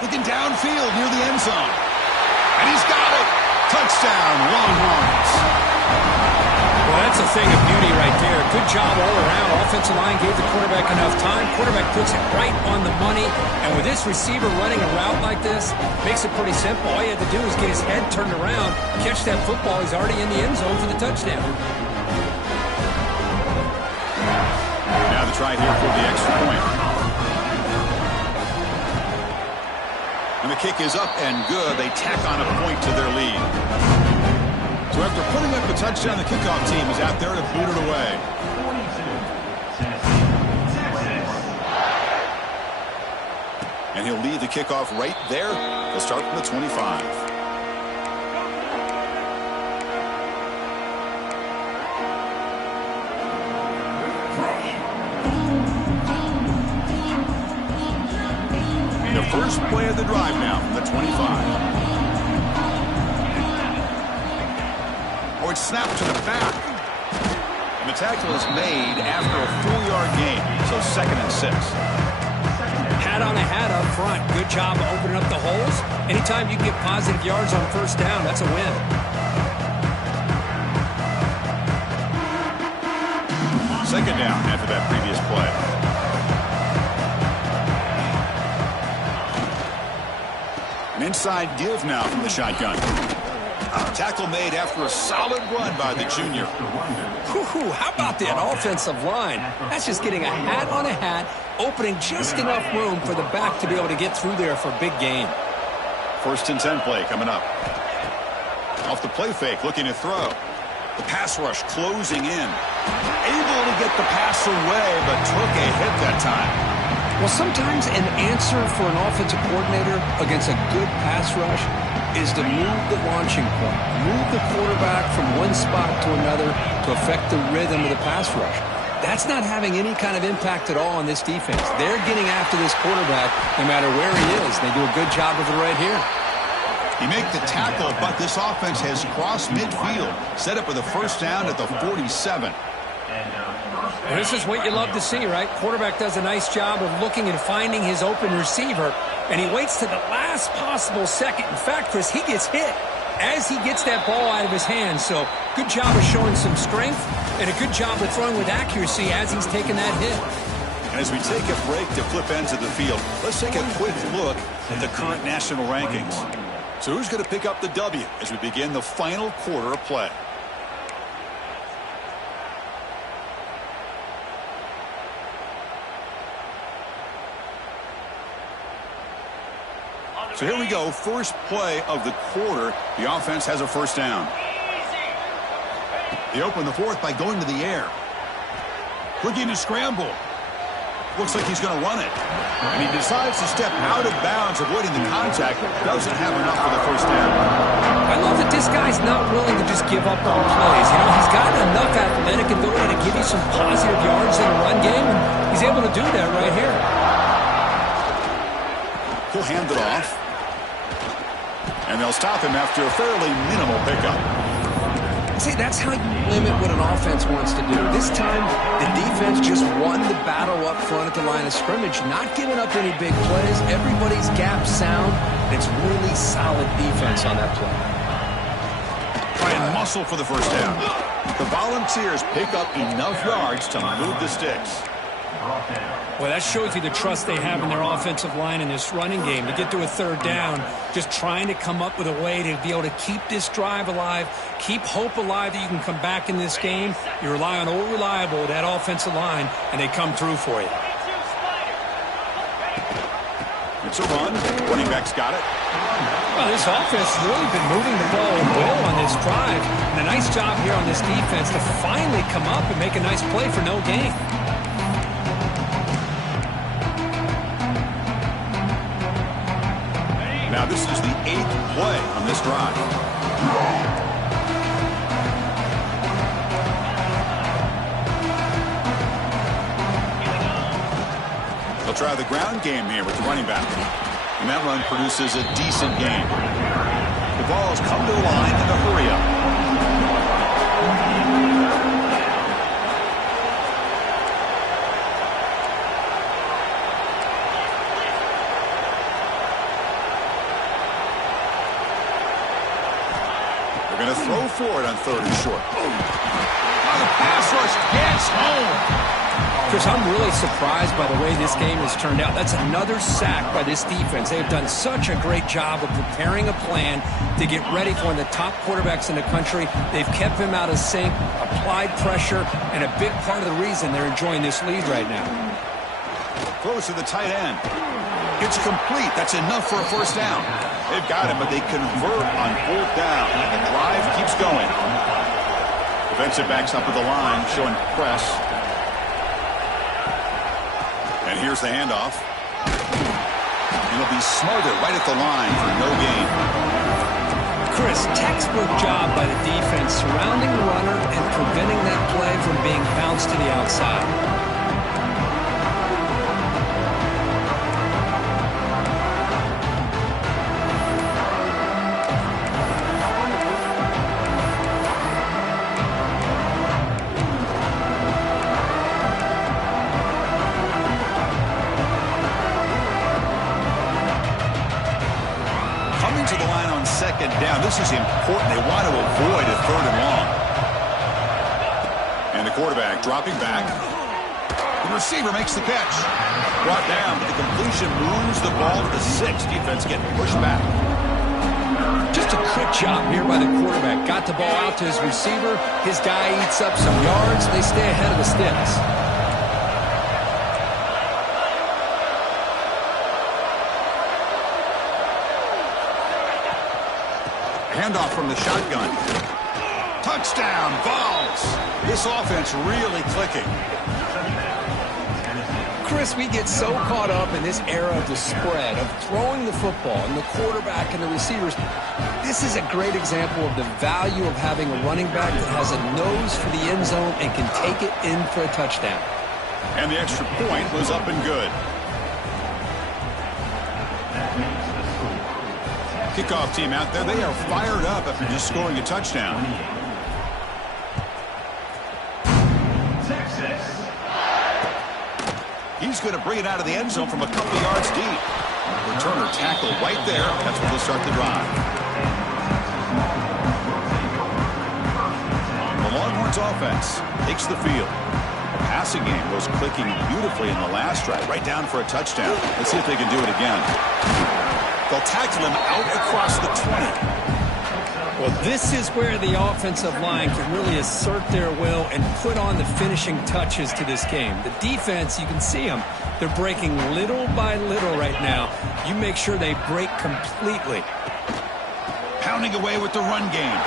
Looking downfield near the end zone. And he's got it. Touchdown, Longhorns. Well, that's a thing of beauty right there. Good job all around. Offensive line gave the quarterback enough time. Quarterback puts it right on the money. And with this receiver running a route like this, makes it pretty simple. All you have to do is get his head turned around, catch that football. He's already in the end zone for the touchdown. Now the try here for the extra point. And the kick is up and good. They tack on a point to their lead. So after putting up a touchdown, the kickoff team is out there to boot it away. 42, Tennessee. And he'll lead the kickoff right there. They'll start from the 25. The first play of the drive now from the 25. Oh, it's snapped to the back. And the tackle is made after a 4-yard gain, so 2nd and 6. Hat on a hat up front. Good job of opening up the holes. Anytime you can get positive yards on 1st down, that's a win. Second down after that previous play. An inside give now from the shotgun. Tackle made after a solid run by the junior. Whew, how about that offensive line? That's just getting a hat on a hat, opening just enough room for the back to be able to get through there for a big gain. 1st and 10 play coming up. Off the play fake, looking to throw. The pass rush closing in. Able to get the pass away, but took a hit that time. Well, sometimes an answer for an offensive coordinator against a good pass rush is to move the launching point, move the quarterback from one spot to another to affect the rhythm of the pass rush. That's not having any kind of impact at all on this defense. They're getting after this quarterback no matter where he is. They do a good job of it right here. He make the tackle, but this offense has crossed midfield, set up with a 1st down at the 47. Well, this is what you love to see, right? Quarterback does a nice job of looking and finding his open receiver, and he waits to the last possible second. In fact, Chris, he gets hit as he gets that ball out of his hands. So good job of showing some strength and a good job of throwing with accuracy as he's taking that hit. And as we take a break to flip ends of the field, let's take a quick look at the current national rankings. So who's going to pick up the W as we begin the final quarter of play? So here we go, first play of the quarter. The offense has a 1st down. They open the 4th by going to the air. Looking to scramble. Looks like he's going to run it. And he decides to step out of bounds, avoiding the contact. Doesn't have enough for the 1st down. I love that this guy's not willing to just give up on plays. You know, he's got enough athletic ability to give you some positive yards in a run game, and he's able to do that right here. He'll hand it off. And they'll stop him after a fairly minimal pickup. See, that's how you limit what an offense wants to do. This time, the defense just won the battle up front at the line of scrimmage, not giving up any big plays. Everybody's gap sound. It's really solid defense on that play. Try and muscle for the 1st down. The Volunteers pick up enough yards to move the sticks. Well, that shows you the trust they have in their offensive line in this running game. To get to a 3rd down, just trying to come up with a way to be able to keep this drive alive, keep hope alive that you can come back in this game. You rely on Old Reliable, that offensive line, and they come through for you. It's a run. Running back's got it. Well, this offense has really been moving the ball at will on this drive. And a nice job here on this defense to finally come up and make a nice play for no gain. Now this is the 8th play on this drive. They'll try the ground game here with the running back. And that run produces a decent gain. The ball has come to the line in a hurry up. They're going to throw for it on 3rd and short. Oh, the pass rush gets home. Chris, I'm really surprised by the way this game has turned out. That's another sack by this defense. They've done such a great job of preparing a plan to get ready for one of the top quarterbacks in the country. They've kept him out of sync, applied pressure, and a big part of the reason they're enjoying this lead right now. Close to the tight end. It's complete. That's enough for a first down. They've got him, but they convert on 4th down. And the drive keeps going. Defensive backs up at the line, showing press. And here's the handoff. It'll be smothered right at the line for no gain. Chris, textbook job by the defense surrounding the runner and preventing that play from being bounced to the outside. To the line on 2nd down. This is important. They want to avoid a 3rd and long. And the quarterback dropping back. The receiver makes the catch. Brought down, but the completion moves the ball to the 6. Defense getting pushed back. Just a quick job here by the quarterback. Got the ball out to his receiver. His guy eats up some yards. They stay ahead of the sticks. Handoff from the shotgun. Touchdown, Vols. This offense really clicking. Chris, we get so caught up in this era of the spread, of throwing the football and the quarterback and the receivers. This is a great example of the value of having a running back that has a nose for the end zone and can take it in for a touchdown. And the extra point was up and good. Kickoff team out there, they are fired up after just scoring a touchdown. He's going to bring it out of the end zone from a couple yards deep. Returner tackle right there. That's where they'll start the drive. The Longhorns offense takes the field. The passing game was clicking beautifully in the last drive, right down for a touchdown. Let's see if they can do it again. They'll tackle him out across the 20. Well, this is where the offensive line can really assert their will and put on the finishing touches to this game. The defense, you can see them. They're breaking little by little right now. You make sure they break completely. Pounding away with the run game.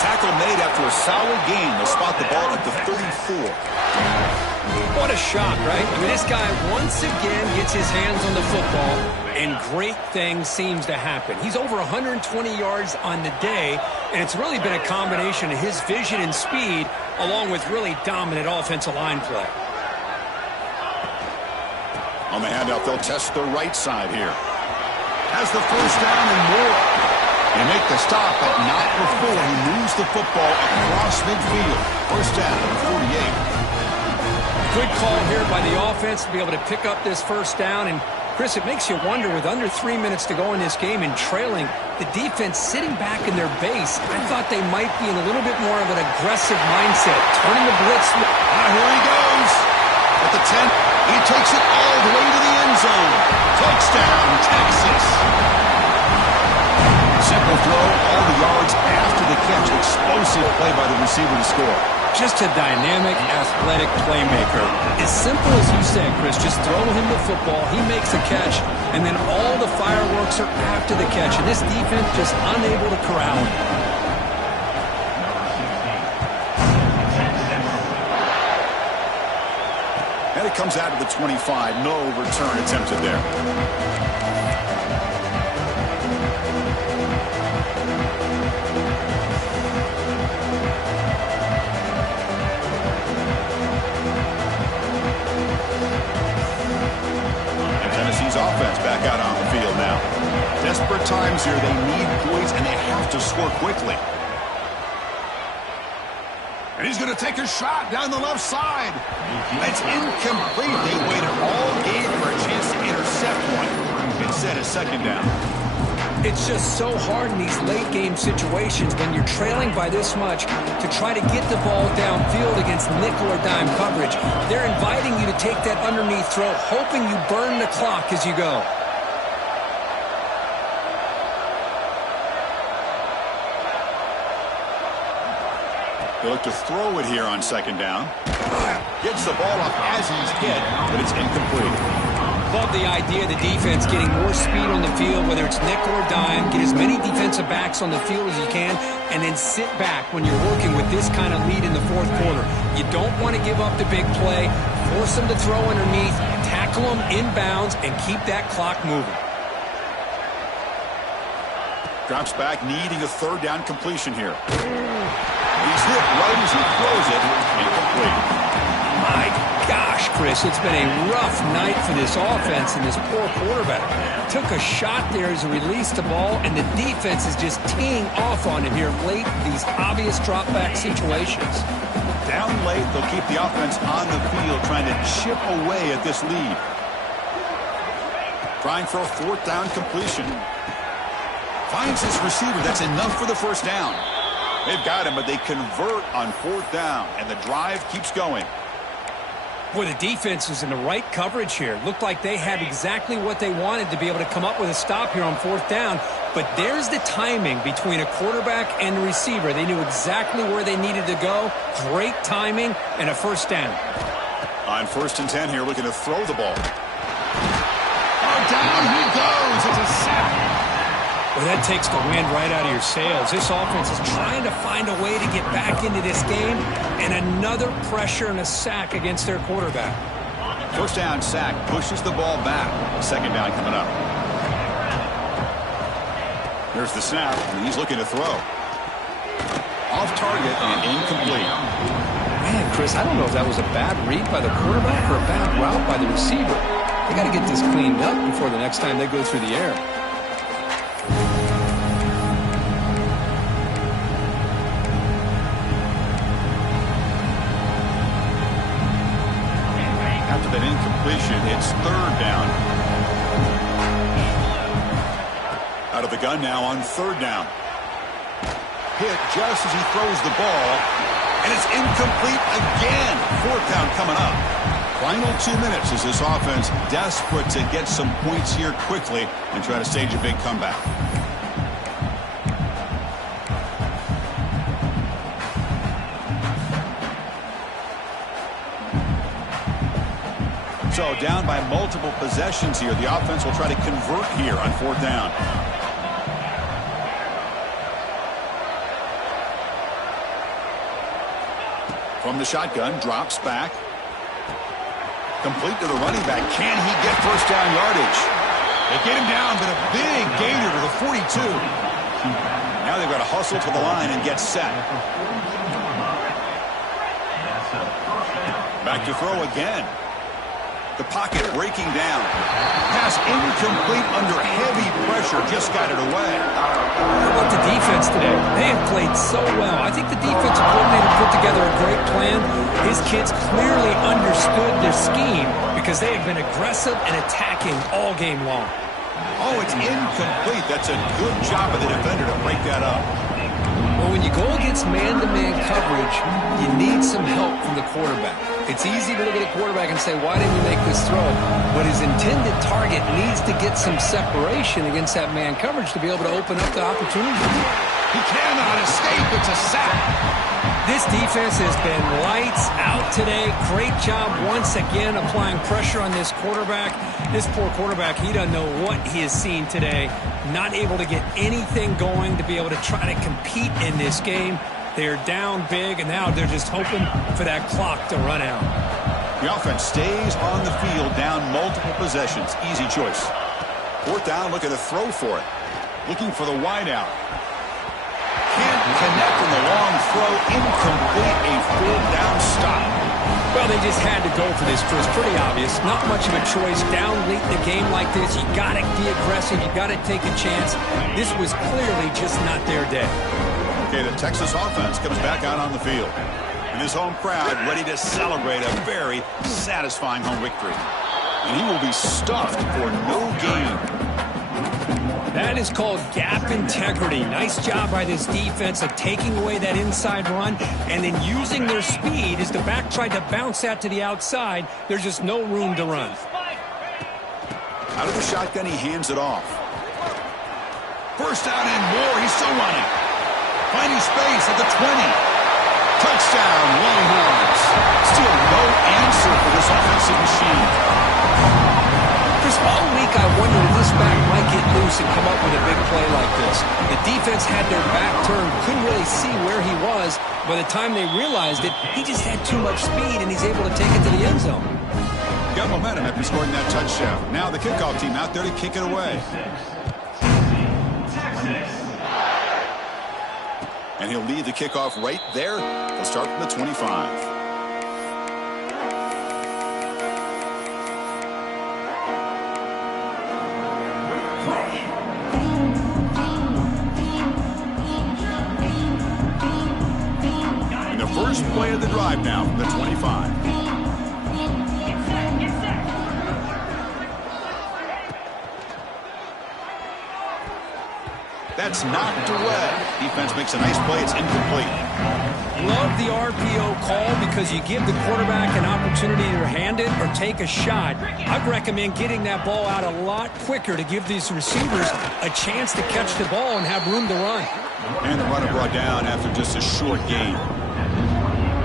Tackle made after a solid gain. They'll spot the ball at the 34. What a shot, right? I mean, this guy once again gets his hands on the football, and great things seems to happen. He's over 120 yards on the day, and it's really been a combination of his vision and speed, along with really dominant offensive line play. On the handout, they'll test the right side here. Has the first down and more. They make the stop, but not before he moves the football across midfield. First down at the 48. Good call here by the offense to be able to pick up this first down. And, Chris, it makes you wonder, with under 3 minutes to go in this game and trailing, the defense sitting back in their base, I thought they might be in a little bit more of an aggressive mindset, turning the blitz. Here he goes. At the 10, he takes it all the way to the end zone. Touchdown, Texas. Simple throw, all the yards after the catch. Explosive play by the receiver to score. Just a dynamic, athletic playmaker. As simple as you said, Chris, just throw him the football, he makes a catch, and then all the fireworks are after the catch. And this defense just unable to corral him. And it comes out of the 25. No return attempted there. Offense back out on the field now. Desperate times here. They need points, and they have to score quickly. And he's going to take a shot down the left side. It's incomplete. They waited all game for a chance to intercept one. Instead, a second down. It's just so hard in these late-game situations when you're trailing by this much to try to get the ball downfield against nickel or dime coverage. They're inviting you to take that underneath throw, hoping you burn the clock as you go. They look to throw it here on second down. Gets the ball up as he's hit, but it's incomplete. Love the idea of the defense getting more speed on the field, whether it's nickel or dime. Get as many defensive backs on the field as you can, and then sit back when you're working with this kind of lead in the fourth quarter. You don't want to give up the big play. Force them to throw underneath, tackle them inbounds, and keep that clock moving. Drops back, needing a third down completion here. He's hit right as he throws it. Incomplete. My gosh, Chris, it's been a rough night for this offense and this poor quarterback. Took a shot there as he released the ball, and the defense is just teeing off on him here late in these obvious drop-back situations. Down late, they'll keep the offense on the field, trying to chip away at this lead. Trying for a fourth down completion. Finds his receiver. That's enough for the first down. They've got him, but they convert on fourth down, and the drive keeps going. Boy, the defense was in the right coverage here. Looked like they had exactly what they wanted to be able to come up with a stop here on fourth down. But there's the timing between a quarterback and the receiver. They knew exactly where they needed to go. Great timing and a first down. On 1st and 10 here, looking to throw the ball. Oh, down he goes. It's a sack. Well, that takes the wind right out of your sails. This offense is trying to find a way to get back into this game, and another pressure and a sack against their quarterback. First down sack, pushes the ball back. Second down coming up. There's the snap, and he's looking to throw. Off target and incomplete. Man, Chris, I don't know if that was a bad read by the quarterback or a bad route by the receiver. They got to get this cleaned up before the next time they go through the air. After that incompletion, it's third down. Out of the gun now on third down. Hit just as he throws the ball, and it's incomplete again. Fourth down coming up. Final 2 minutes as this offense desperate to get some points here quickly and try to stage a big comeback. So down by multiple possessions here. The offense will try to convert here on fourth down. From the shotgun, drops back. Complete to the running back. Can he get first down yardage? They get him down, but a big gainer to the 42. Now they've got to hustle to the line and get set. Back to throw again. The pocket breaking down. Pass incomplete under heavy pressure. Just got it away. How about the defense today? They have played so well. I think the defensive coordinator put together a great plan. His kids clearly understood their scheme because they have been aggressive and attacking all game long. Oh, it's incomplete. That's a good job of the defender to break that up. Well, when you go against man-to-man coverage, you need some help from the quarterback. It's easy to look at a quarterback and say, why didn't he make this throw? But his intended target needs to get some separation against that man coverage to be able to open up the opportunity. He cannot escape. It's a sack. This defense has been lights out today. Great job once again applying pressure on this quarterback. This poor quarterback, he doesn't know what he has seen today. Not able to get anything going to be able to try to compete in this game. They're down big, and now they're just hoping for that clock to run out. The offense stays on the field, down multiple possessions. Easy choice. Fourth down, looking to throw for it. Looking for the wide out. Can't connect in the long throw. Incomplete. A full down stop. Well, they just had to go for this, Chris. Pretty obvious. Not much of a choice. Down late in the game like this, you got to be aggressive. You got to take a chance. This was clearly just not their day. Okay, the Texas offense comes back out on the field. And this home crowd ready to celebrate a very satisfying home victory. And he will be stuffed for no gain. That is called gap integrity. Nice job by this defense of taking away that inside run and then using their speed as the back tried to bounce that to the outside. There's just no room to run. Out of the shotgun, he hands it off. First down and more. He's still running. Finding space at the 20. Touchdown, Longhorns. Still no answer for this offensive machine. Chris, all week I wondered if this back might get loose and come up with a big play like this. The defense had their back turned, couldn't really see where he was. By the time they realized it, he just had too much speed, and he's able to take it to the end zone. Got momentum after scoring that touchdown. Now the kickoff team out there to kick it away. And he'll lead the kickoff right there. He'll start from the 25. And the first play of the drive now from the 25. That's knocked away. Defense makes a nice play. It's incomplete. Love the RPO call because you give the quarterback an opportunity to hand it or take a shot. I'd recommend getting that ball out a lot quicker to give these receivers a chance to catch the ball and have room to run. And the runner brought down after just a short gain.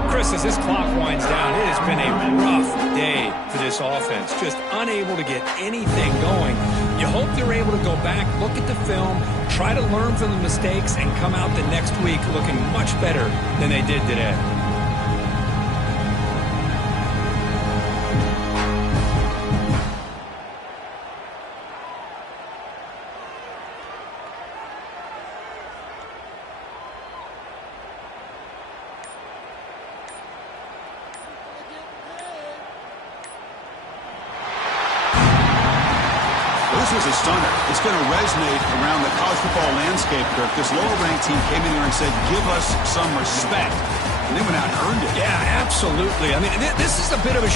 Chris, as this clock winds down, it has been a rough day for this offense. Just unable to get anything going. You hope they're able to go back, look at the film, try to learn from the mistakes, and come out the next week looking much better than they did today. This was a stunner. It's going to resonate around the college football landscape, Kirk. This lower-ranked team came in here and said, give us some respect. And they went out and earned it. Yeah, absolutely. I mean, this is a bit of a